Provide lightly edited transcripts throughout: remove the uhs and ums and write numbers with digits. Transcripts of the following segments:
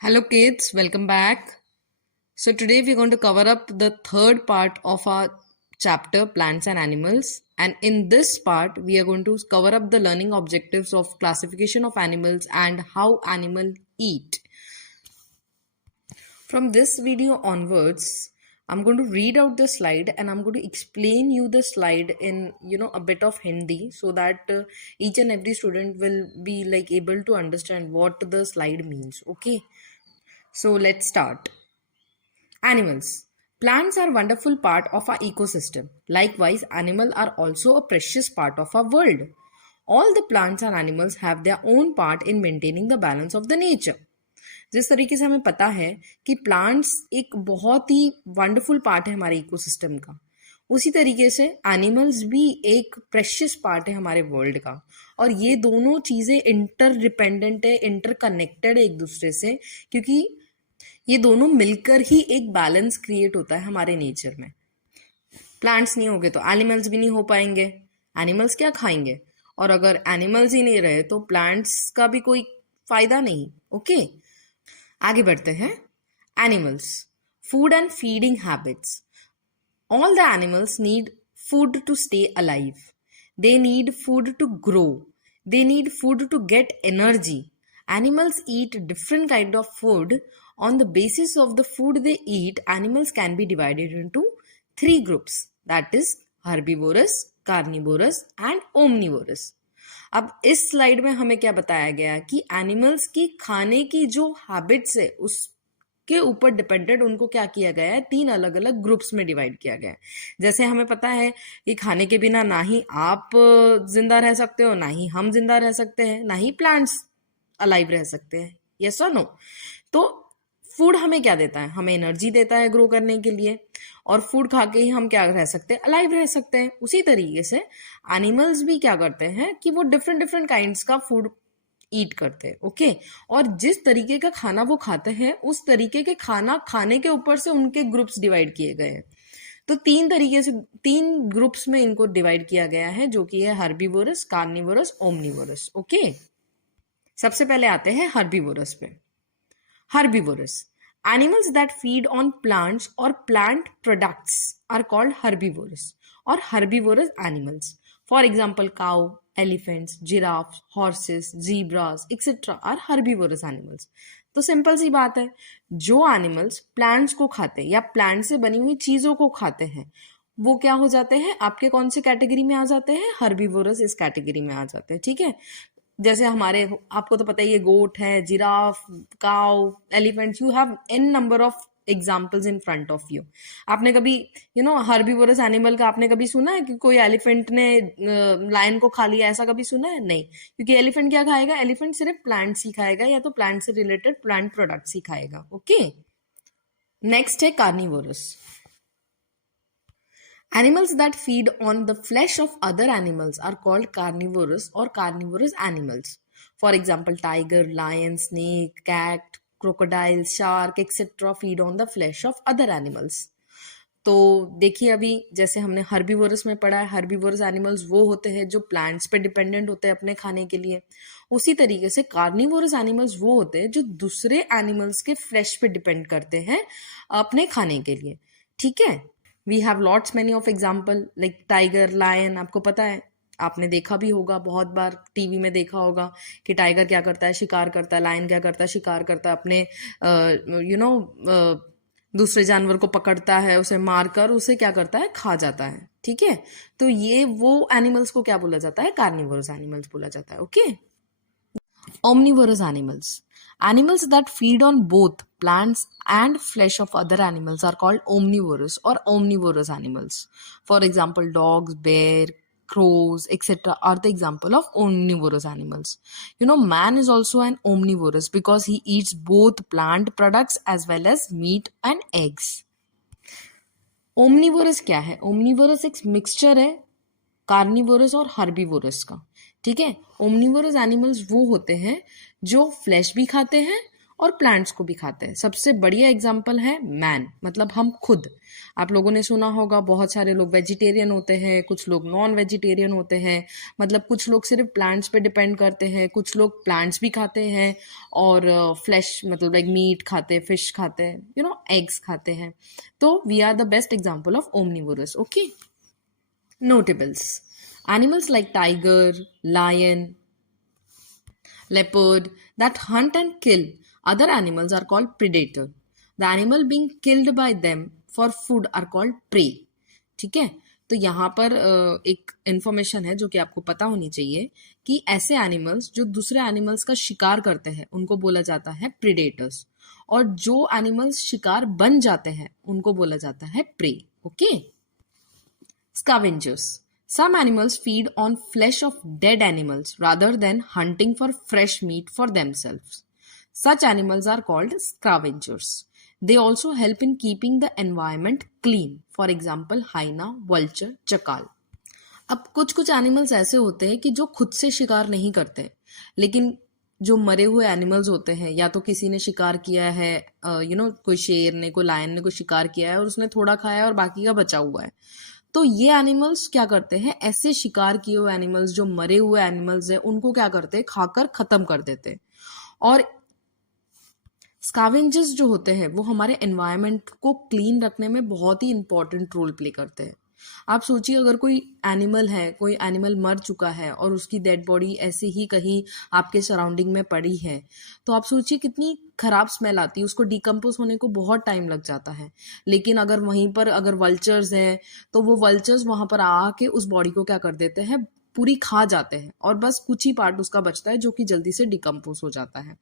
Hello kids, welcome back. So today we're going to cover up the third part of our chapter plants and animals, and in this part we are going to cover up the learning objectives of classification of animals and how animals eat. From this video onwards, I'm going to read out the slide and I'm going to explain you the slide in a bit of Hindi so that each and every student will be like able to understand what the slide means. Okay, so let's start. Animals. Plants are a wonderful part of our ecosystem. Likewise, animals are also a precious part of our world. All the plants and animals have their own part in maintaining the balance of the nature. जिस तरीके से हमें पता है कि plants एक बहुत ही wonderful part है हमारे इकोसिस्टम का, उसी तरीके से एनिमल्स भी एक प्रेशियस पार्ट है हमारे वर्ल्ड का। और ये दोनों चीज़ें इंटर डिपेंडेंट है, इंटर कनेक्टेड है एक दूसरे से, क्योंकि ये दोनों मिलकर ही एक बैलेंस क्रिएट होता है हमारे नेचर में। प्लांट्स नहीं होंगे तो एनिमल्स भी नहीं हो पाएंगे। एनिमल्स क्या खाएंगे, और अगर एनिमल्स ही नहीं रहे तो प्लांट्स का भी कोई फायदा नहीं। ओके, आगे बढ़ते हैं। Animals, food and feeding habits. All the animals need food to stay alive. They need food to grow. They need food to get energy. Animals eat different kind of food. On the basis of the food they eat, animals can be divided into three groups, that is herbivorous, carnivorous and omnivorous. अब इस slide में हमें क्या बताया गया है कि animals की खाने की जो हैबिट्स है उसके ऊपर डिपेंडेंट उनको क्या किया गया है, तीन अलग अलग ग्रुप्स में डिवाइड किया गया है। जैसे हमें पता है कि खाने के बिना ना ही आप जिंदा रह सकते हो, ना ही हम जिंदा रह सकते हैं, ना ही प्लांट्स अलाइव रह सकते हैं। यस और नो? तो फूड हमें क्या देता है? हमें एनर्जी देता है ग्रो करने के लिए, और फूड खा के ही हम क्या रह सकते हैं? अलाइव रह सकते हैं। उसी तरीके से एनिमल्स भी क्या करते हैं कि वो डिफरेंट डिफरेंट काइंड्स का फूड ईट करते हैं। ओके, और जिस तरीके का खाना वो खाते हैं उस तरीके के खाना खाने के ऊपर से उनके ग्रुप्स डिवाइड किए गए हैं। तो तीन तरीके से तीन ग्रुप्स में इनको डिवाइड किया गया है, जो कि है हर्बीवोरस, कार्निवोरस, ओमनिवोरस। ओके, सबसे पहले आते हैं हर्बीवोरस पे। Herbivorous, animals that feed on plants और plant products are called herbivorous और herbivorous animals. For example cow, elephants, giraffe, horses, zebras etcetera are herbivorous animals. तो सिंपल सी बात है, जो एनिमल्स प्लांट्स को खाते हैं या प्लांट से बनी हुई चीजों को खाते हैं वो क्या हो जाते हैं? आपके कौन से कैटेगरी में आ जाते हैं? हर्बीवोरस इस कैटेगरी में आ जाते हैं। ठीक है, जैसे हमारे, आपको तो पता ही है, गोट है, giraffe, cow, elephants, you have an number of examples in front of you. आपने कभी हर्बीवोरस एनिमल का आपने कभी सुना है कि कोई एलिफेंट ने लायन को खा लिया? ऐसा कभी सुना है? नहीं, क्योंकि एलिफेंट क्या खाएगा? एलिफेंट सिर्फ प्लांट्स ही खाएगा, या तो प्लांट से रिलेटेड प्लांट प्रोडक्ट्स ही खाएगा। ओके, नेक्स्ट है carnivorous. Animals that feed on the flesh of other animals are called carnivorous or carnivorous animals. For example, tiger, lion, snake, cat, crocodile, shark, etc. feed on the flesh of other animals. तो देखिए, अभी जैसे हमने herbivorous में पढ़ा है, herbivorous animals वो होते हैं जो प्लांट्स पे डिपेंडेंट होते हैं अपने खाने के लिए। उसी तरीके से कार्निवोरस एनिमल्स वो होते हैं जो दूसरे एनिमल्स के फ्लेश पे डिपेंड करते हैं अपने खाने के लिए। ठीक है, we have lots many of example like tiger, lion. आपको पता है, आपने देखा भी होगा, बहुत बार टीवी में देखा होगा कि टाइगर क्या करता है? शिकार करता है। लायन क्या करता है? शिकार करता है। अपने दूसरे जानवर को पकड़ता है, उसे मारकर उसे क्या करता है? खा जाता है। ठीक है, तो ये वो एनिमल्स को क्या बोला जाता है? कार्निवोरस एनिमल्स बोला जाता है। Okay, omnivorous animals. Animals that feed on both plants and flesh of other animals are called omnivorous or omnivorous animals. For example, dogs, bear, crows, etc. are the example of omnivorous animals. Man is also an omnivorous because he eats both plant products as well as meat and eggs. Omnivorous क्या है? Omnivorous एक mixture है carnivorous और herbivorous का। ठीक है, omnivorous animals वो होते हैं जो फ्लैश भी खाते हैं और प्लांट्स को भी खाते हैं। सबसे बढ़िया एग्जाम्पल है मैन, मतलब हम खुद। आप लोगों ने सुना होगा बहुत सारे लोग वेजिटेरियन होते हैं, कुछ लोग नॉन वेजिटेरियन होते हैं, मतलब कुछ लोग सिर्फ प्लांट्स पे डिपेंड करते हैं, कुछ लोग प्लांट्स भी खाते हैं और फ्लैश मतलब लाइक मीट खाते हैं, फिश खाते हैं, एग्स खाते हैं। तो we are the best example of omnivorous. Okay, notables. Animals like tiger, lion, leopard that hunt and kill other animals are called predator. The animal being killed by them for food are called prey. ठीक है, तो यहाँ पर एक information है जो कि आपको पता होनी चाहिए कि ऐसे एनिमल्स जो दूसरे एनिमल्स का शिकार करते हैं उनको बोला जाता है प्रीडेटर्स, और जो एनिमल्स शिकार बन जाते हैं उनको बोला जाता है prey. Okay, Scavengers. Some animals feed on flesh of dead animals rather than hunting for fresh meat for themselves. Such animals are called scavengers. They also help in keeping the environment clean. For example, hyena, vulture, chacal. अब कुछ कुछ animals ऐसे होते हैं कि जो खुद से शिकार नहीं करते, लेकिन जो मरे हुए एनिमल्स होते हैं, या तो किसी ने शिकार किया है, कोई शेर ने, कोई लायन ने कोई शिकार किया है और उसने थोड़ा खाया और बाकी का बचा हुआ है, तो ये एनिमल्स क्या करते हैं, ऐसे शिकार किए हुए एनिमल्स, जो मरे हुए एनिमल्स हैं, उनको क्या करते हैं, खाकर खत्म कर देते हैं। और स्कैवेंजर्स जो होते हैं वो हमारे एनवायरनमेंट को क्लीन रखने में बहुत ही इंपॉर्टेंट रोल प्ले करते हैं। आप सोचिए, अगर कोई एनिमल है, कोई एनिमल मर चुका है और उसकी डेड बॉडी ऐसे ही कहीं आपके सराउंडिंग में पड़ी है, तो आप सोचिए कितनी खराब स्मेल आती है, उसको डिकम्पोज होने को बहुत टाइम लग जाता है। लेकिन अगर वहीं पर अगर वल्चर्स हैं, तो वो वल्चर्स वहां पर आके उस बॉडी को क्या कर देते हैं, पूरी खा जाते हैं, और बस कुछ ही पार्ट उसका बचता है जो कि जल्दी से डिकम्पोज हो जाता है।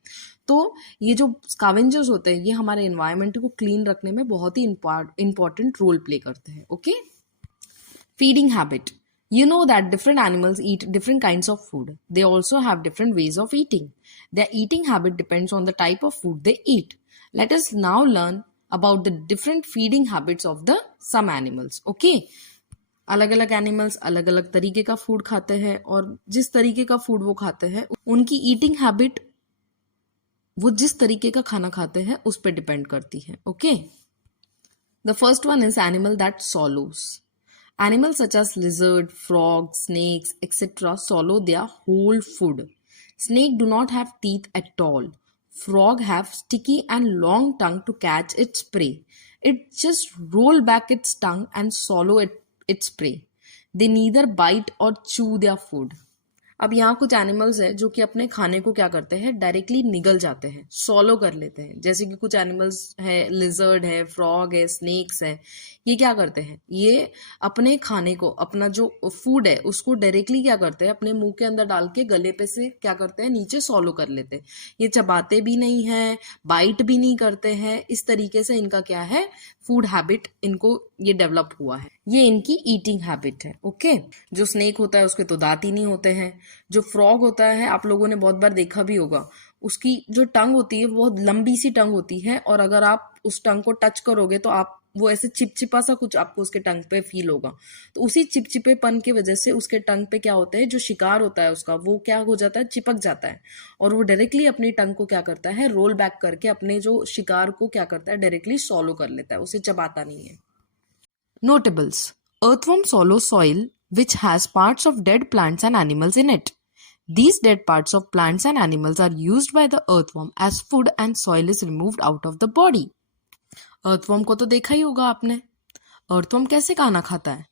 तो ये जो स्कैवेंजर्स होते हैं ये हमारे एनवायरनमेंट को क्लीन रखने में बहुत ही इंपॉर्टेंट रोल प्ले करते हैं। Okay, feeding habit. You know that different animals eat different kinds of food. They also have different ways of eating. Their eating habit depends on the type of food they eat. Let us now learn about the different feeding habits of the some animals. Okay? अलग अलग animals अलग अलग तरीके का food खाते हैं, और जिस तरीके का फूड वो खाते हैं उनकी ईटिंग हैबिट, वो जिस तरीके का खाना खाते हैं उस पर डिपेंड करती है। Okay, the first one is animal that swallows. Animals such as lizard, frogs, snakes, etc. swallow their whole food. Snake do not have teeth at all. Frog have sticky and long tongue to catch its prey. It just roll back its tongue and swallow its prey. They neither bite or chew their food. अब यहाँ कुछ animals हैं जो कि अपने खाने को क्या करते हैं, डायरेक्टली निगल जाते हैं, सॉलो कर लेते हैं। जैसे कि कुछ एनिमल्स है, लिजर्ड है, फ्रॉग है, स्नेक्स है, ये क्या करते हैं, ये अपने खाने को, अपना जो फूड है उसको डायरेक्टली क्या करते हैं, अपने मुंह के अंदर डाल के गले पे से क्या करते हैं, नीचे सॉलो कर लेते हैं। ये चबाते भी नहीं है, बाइट भी नहीं करते हैं। इस तरीके से इनका क्या है, फूड हैबिट इनको ये डेवलप हुआ है, ये इनकी ईटिंग हैबिट है। ओके, जो स्नेक होता है उसके तो दांत ही नहीं होते हैं। जो फ्रॉग होता है, आप लोगों ने बहुत बार देखा भी होगा, उसकी जो टंग होती है बहुत लंबी सी टंग होती है, और अगर आप उस टंग को टच करोगे तो आप वो ऐसे चिपचिपा सा कुछ आपको उसके टंग पे फील होगा। तो उसी चिपचिपेपन की वजह से उसके टंग पे क्या होता है, जो शिकार होता है उसका, वो क्या हो जाता है, चिपक जाता है, और वो डायरेक्टली अपनी टंग को क्या करता है, रोल बैक करके अपने जो शिकार को क्या करता है, डायरेक्टली सॉलो कर लेता है, उसे चबाता नहीं है। Notables. Earthworm swallows soil which has parts of dead plants and animals in it. These dead parts of plants and animals are used by the earthworm as food and soil is removed out of the body. Earthworm को तो देखा ही होगा आपने। Earthworm कैसे खाना खाता है?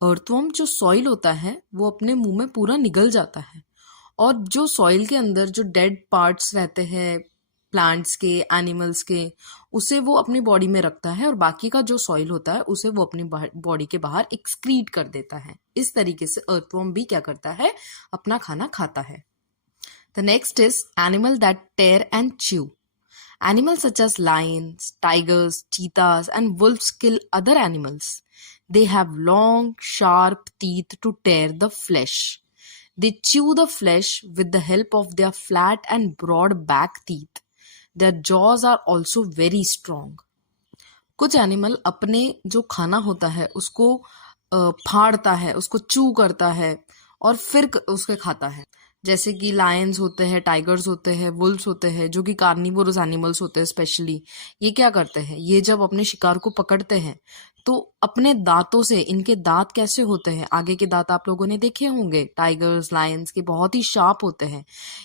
Earthworm जो सॉइल होता है वो अपने मुंह में पूरा निगल जाता है, और जो सॉइल के अंदर जो डेड पार्ट्स रहते हैं प्लांट्स के, एनिमल्स के, उसे वो अपनी बॉडी में रखता है, और बाकी का जो सॉइल होता है उसे वो अपनी बॉडी के बाहर एक्सक्रीट कर देता है। इस तरीके से अर्थवर्म भी क्या करता है, अपना खाना खाता है। The next is animal that tear and chew. Animals such as lions, tigers, cheetahs, and wolves kill other animals. They have long, sharp teeth to tear the flesh. They chew the flesh with the help of their flat and broad back teeth. Their jaws are also very strong. कुछ animal अपने जो खाना होता है उसको फाड़ता है, उसको चू करता है और फिर उसके खाता है। जैसे कि लायंस होते हैं, टाइगर्स होते हैं, वुल्व्स होते हैं, जो कि कार्निवोरस एनिमल्स होते हैं स्पेशली। ये क्या करते हैं, ये जब अपने शिकार को पकड़ते हैं तो अपने दांतों से, इनके दांत कैसे होते हैं, आगे के दांत आप लोगों ने देखे होंगे टाइगर्स लायंस के, बहुत ही शार्प होते हैं।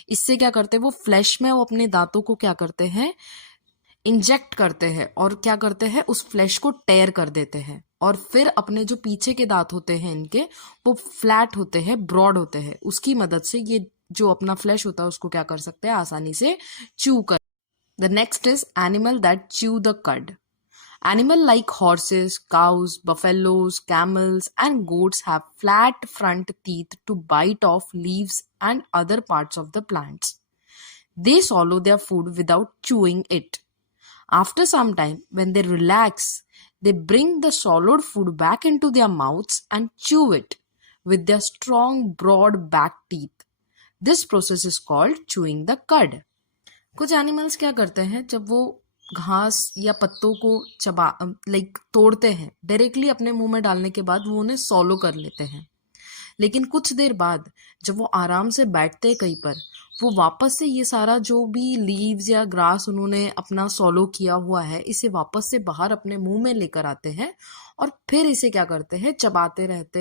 इससे क्या करते हैं, वो फ्लैश में वो अपने दांतों को क्या करते हैं, इंजेक्ट करते हैं और क्या करते हैं, उस फ्लैश को टेयर कर देते हैं। और फिर अपने जो पीछे के दांत होते हैं इनके, वो फ्लैट होते हैं, ब्रॉड होते हैं, उसकी मदद से ये जो अपना फ्लैश होता है उसको क्या कर सकते हैं, आसानी से च्यू कर। The next is animal that chew the कड. Animal like horses, cows, buffaloes, camels, and goats have flat front teeth to bite off leaves and other parts of the plants. They swallow their food without chewing it. After some time, when they relax, they bring the swallowed food back into their mouths and chew it with their strong, broad back teeth. This process is called chewing the cud. कुछ animals क्या करते हैं, जब वो घास या पत्तों को चबा तोड़ते हैं, डायरेक्टली अपने मुंह में डालने के बाद वो उन्हें सॉलो कर लेते हैं। लेकिन कुछ देर बाद जब वो आराम से बैठते हैं कहीं पर, वो वापस से ये सारा जो भी लीव्स या ग्रास उन्होंने अपना सॉलो किया हुआ है, इसे वापस से बाहर अपने मुंह में लेकर आते हैं और फिर इसे क्या करते हैं, चबाते रहते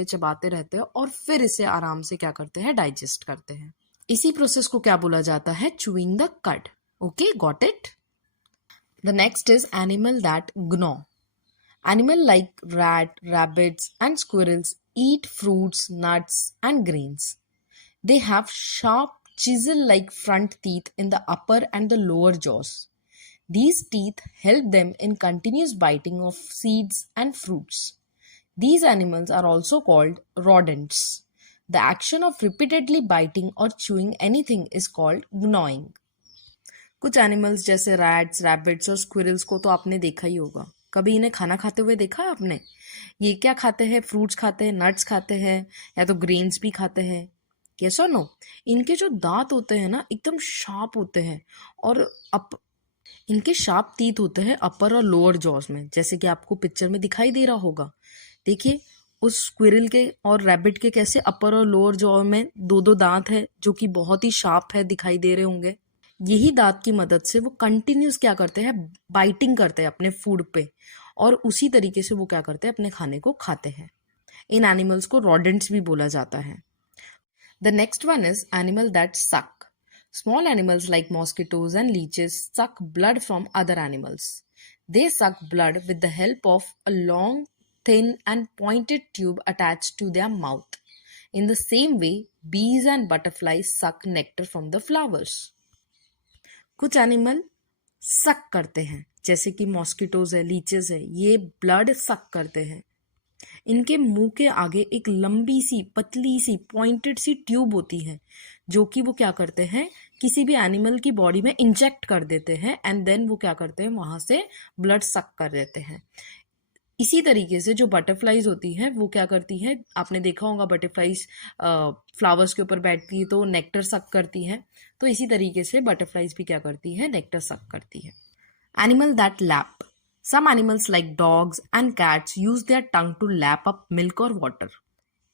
हैं और फिर इसे आराम से क्या करते हैं, डाइजेस्ट करते हैं। इसी प्रोसेस को क्या बोला जाता है, चूइंग द कड. Okay, got it? The next is animal that gnaw. Animal like rat, rabbits, and squirrels eat fruits, nuts, and grains. They have sharp, chisel-like front teeth in the upper and the lower jaws. These teeth help them in continuous biting of seeds and fruits. These animals are also called rodents. The action of repeatedly biting or chewing anything is called gnawing. कुछ animals जैसे rats, rabbits और squirrels को तो आपने देखा ही होगा। कभी इन्हें खाना खाते हुए देखा है आपने? ये क्या खाते हैं, फ्रूट्स खाते हैं, नट्स खाते हैं, या तो ग्रेन्स भी खाते हैं। यस और नो? इनके जो दांत होते हैं ना, एकदम शार्प होते हैं और इनके शार्प टीथ होते हैं अपर और लोअर जॉज में, जैसे कि आपको पिक्चर में दिखाई दे रहा होगा। देखिए उस स्क्विरल के और रैबिट के कैसे अपर और लोअर जॉ में दो दो दांत है, जो कि बहुत ही शार्प है, दिखाई दे रहे होंगे। यही दांत की मदद से वो कंटिन्यूस क्या करते हैं, बाइटिंग करते हैं अपने फूड पे, और उसी तरीके से वो क्या करते हैं, अपने खाने को खाते हैं। इन एनिमल्स को रॉडेंट्स भी बोला जाता है। The next one is animal that suck. Small animals like mosquitoes and leeches suck blood from other animals. They suck blood with the help of a long, thin and pointed tube attached to their mouth. In the same way, bees and butterflies suck nectar from the flowers. कुछ animal सक करते हैं, जैसे कि mosquitoes है, leches है, ये blood सक करते हैं। इनके मुंह के आगे एक लंबी सी, पतली सी, पॉइंटेड सी ट्यूब होती है, जो कि वो क्या करते हैं, किसी भी एनिमल की बॉडी में इंजेक्ट कर देते हैं एंड देन वो क्या करते हैं, वहां से ब्लड सक कर देते हैं। इसी तरीके से जो बटरफ्लाईज होती है वो क्या करती है, आपने देखा होगा बटरफ्लाईज फ्लावर्स के ऊपर बैठती है तो नेक्टर सक करती है, तो इसी तरीके से बटरफ्लाईज भी क्या करती है, नेक्टर सक करती है। Animal that lap. Some animals like dogs and cats use their tongue to lap up milk और वाटर.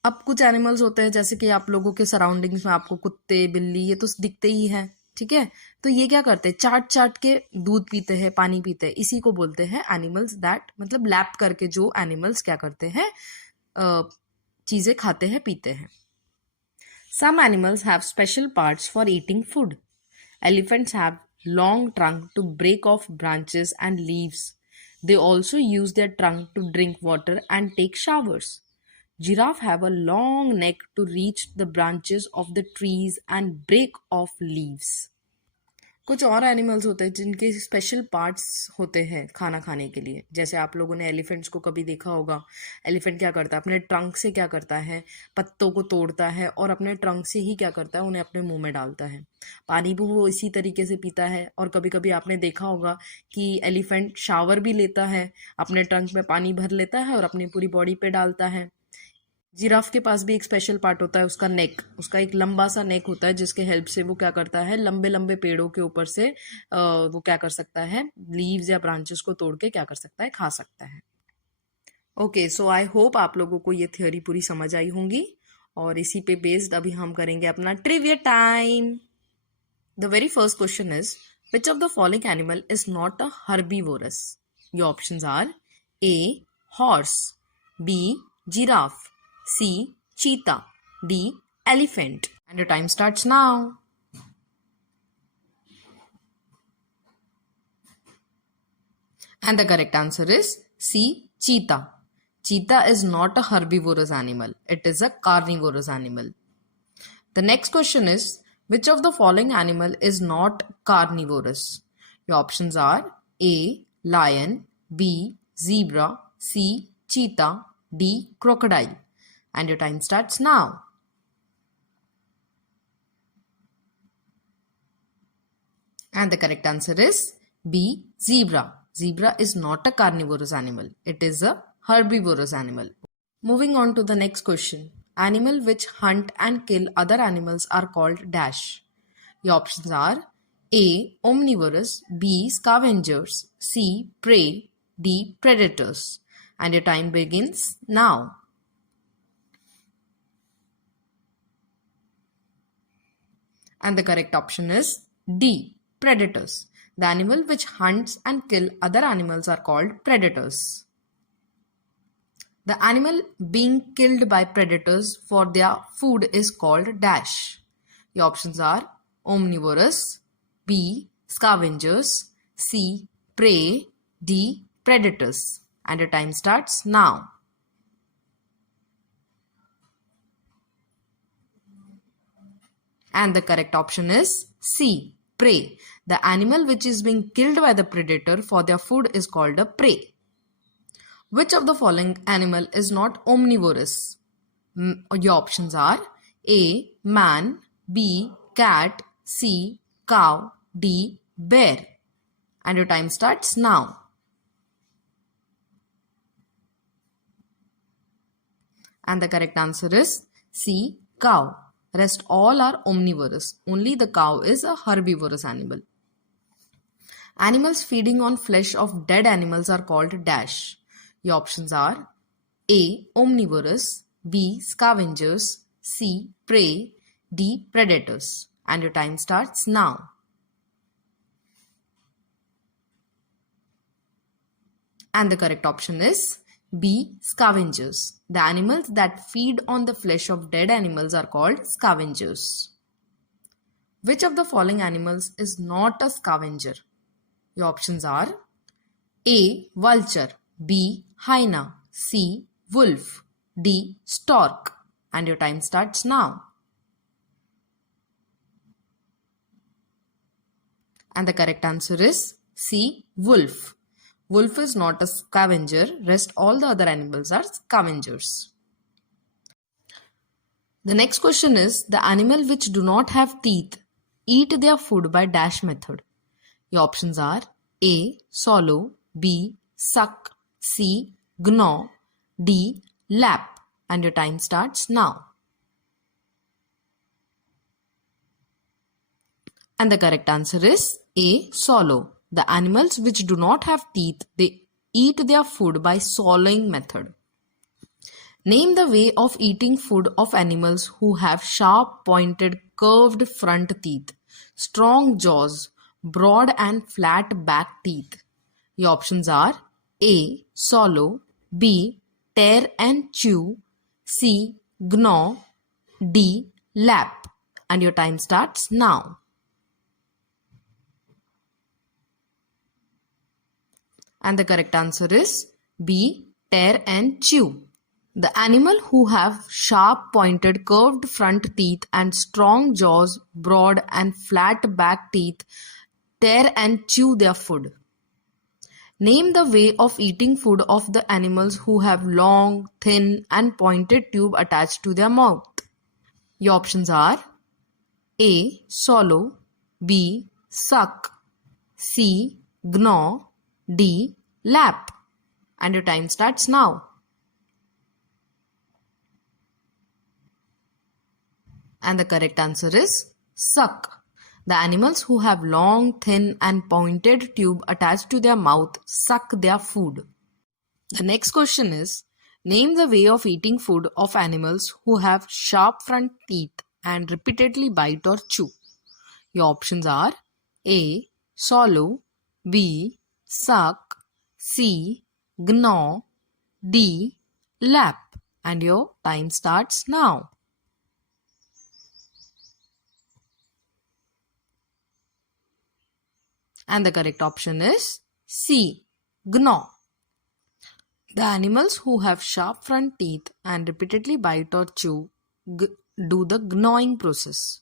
अब कुछ एनिमल्स होते हैं, जैसे कि आप लोगों के सराउंडिंग्स में आपको कुत्ते, बिल्ली, ये तो दिखते ही हैं, ठीक है। तो ये क्या करते हैं, चाट चाट के दूध पीते हैं, पानी पीते हैं, इसी को बोलते हैं एनिमल्स दैट, मतलब लैप करके जो एनिमल्स क्या करते हैं, चीजें खाते हैं, पीते हैं। Some animals have special parts for eating food. Elephants have long trunk to break off branches and leaves. They also use their trunk to drink water and take showers. Giraffe have a long neck to reach the branches of the trees and break off leaves. कुछ और animals होते हैं जिनके special parts होते हैं खाना खाने के लिए, जैसे आप लोगों ने एलिफेंट्स को कभी देखा होगा। एलिफेंट क्या करता है, अपने ट्रंक से क्या करता है, पत्तों को तोड़ता है और अपने ट्रंक से ही क्या करता है, उन्हें अपने मुंह में डालता है। पानी भी वो इसी तरीके से पीता है, और कभी कभी आपने देखा होगा कि एलिफेंट शावर भी लेता है, अपने ट्रंक में पानी भर लेता है और अपनी पूरी बॉडी पे डालता है। जिराफ के पास भी एक स्पेशल पार्ट होता है, उसका नेक, उसका एक लंबा सा नेक होता है, जिसके हेल्प से वो क्या करता है, लंबे लंबे पेड़ों के ऊपर से वो क्या कर सकता है, लीव्स या ब्रांचेस को तोड़ के क्या कर सकता है, खा सकता है। ओके, सो आई होप आप लोगों को ये थ्योरी पूरी समझ आई होंगी, और इसी पे बेस्ड अभी हम करेंगे अपना trivia time. The very first question is, which of the following animal is not a herbivorous? Your options are A. Horse, B. Giraffe, C. Cheetah, D. Elephant. And your time starts now. And the correct answer is C. Cheetah. Cheetah is not a herbivorous animal. It is a carnivorous animal. The next question is, which of the following animal is not carnivorous? Your options are A. Lion, B. Zebra, C. Cheetah, D. Crocodile. And your time starts now. And the correct answer is B. Zebra. Zebra is not a carnivorous animal. It is a herbivorous animal. Moving on to the next question. Animal which hunt and kill other animals are called dash. Your options are A. Omnivorous, B. Scavengers, C. Prey, D. Predators. And your time begins now. And the correct option is D. Predators. The animal which hunts and kill other animals are called predators. The animal being killed by predators for their food is called dash. Your options are omnivorous, B. Scavengers, C. Prey, D. Predators. And your time starts now. And the correct option is C. Prey. The animal which is being killed by the predator for their food is called a prey. Which of the following animal is not omnivorous? Your options are A. Man, B. Cat, C. Cow, D. Bear. And your time starts now. And the correct answer is C. Cow. Rest all are omnivorous. Only the cow is a herbivorous animal. Animals feeding on flesh of dead animals are called dash. Your options are A. Omnivorous, B. Scavengers, C. Prey, D. Predators. And your time starts now. And the correct option is B. Scavengers. The animals that feed on the flesh of dead animals are called scavengers. Which of the following animals is not a scavenger? Your options are A. Vulture, B. Hyena, C. Wolf, D. Stork. And your time starts now. And the correct answer is C. Wolf. Wolf is not a scavenger. Rest all the other animals are scavengers. The next question is, the animal which do not have teeth eat their food by dash method. Your options are A. Swallow, B. Suck, C. Gnaw, D. Lap. And your time starts now. And the correct answer is A. Swallow. The animals which do not have teeth, they eat their food by swallowing method. Name the way of eating food of animals who have sharp, pointed, curved front teeth, strong jaws, broad and flat back teeth. Your options are A. Swallow, B. Tear and chew, C. Gnaw, D. Lap. And your time starts now. And the correct answer is B. Tear and chew. The animal who have sharp, pointed, curved front teeth and strong jaws, broad and flat back teeth, tear and chew their food. Name the way of eating food of the animals who have long, thin and pointed tube attached to their mouth. Your options are A. Swallow, B. Suck, C. Gnaw, D. Lap. And your time starts now. And the correct answer is suck. The animals who have long, thin and pointed tube attached to their mouth suck their food. The next question is, Name the way of eating food of animals who have sharp front teeth and repeatedly bite or chew. Your options are A. Swallow, B. Suck, C. Gnaw, D. Lap. And your time starts now. And the correct option is C. Gnaw. The animals who have sharp front teeth and repeatedly bite or chew do the gnawing process.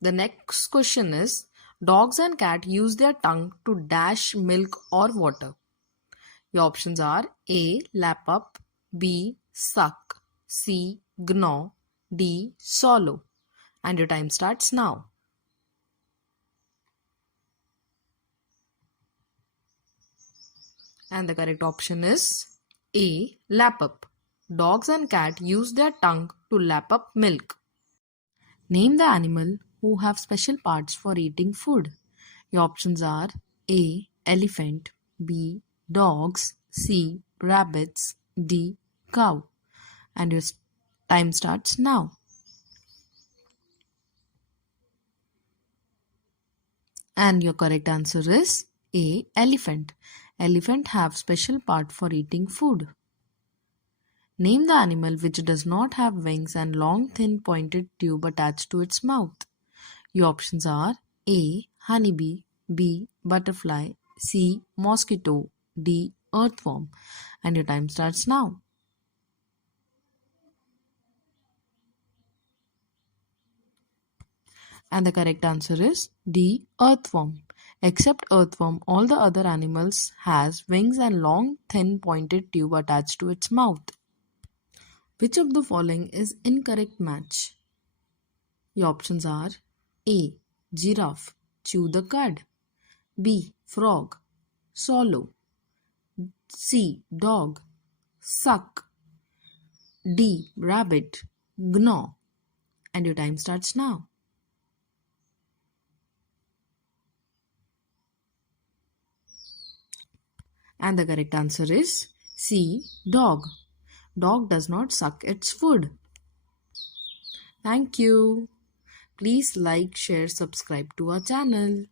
The next question is, dogs and cats use their tongue to dash milk or water. Your options are A. Lap up, B. Suck, C. Gnaw, D. Swallow. And your time starts now. And the correct option is A. Lap up. Dogs and cats use their tongue to lap up milk. Name the animal who have special parts for eating food. Your options are A. Elephant, B. Dogs, C. Rabbits, D. Cow. And your time starts now. And your correct answer is A. Elephant. Elephant have special part for eating food. Name the animal which does not have wings and long thin pointed tube attached to its mouth. Your options are A. Honeybee, B. Butterfly, C. Mosquito, D. Earthworm. And your time starts now. And the correct answer is D. Earthworm. Except earthworm, all the other animals has wings and long thin pointed tube attached to its mouth. Which of the following is incorrect match? Your options are A. Giraffe, chew the cud, B. Frog, swallow, C. Dog, suck, D. Rabbit, gnaw. And your time starts now. And the correct answer is C. Dog. Dog does not suck its food. Thank you. Please like, share, subscribe to our channel.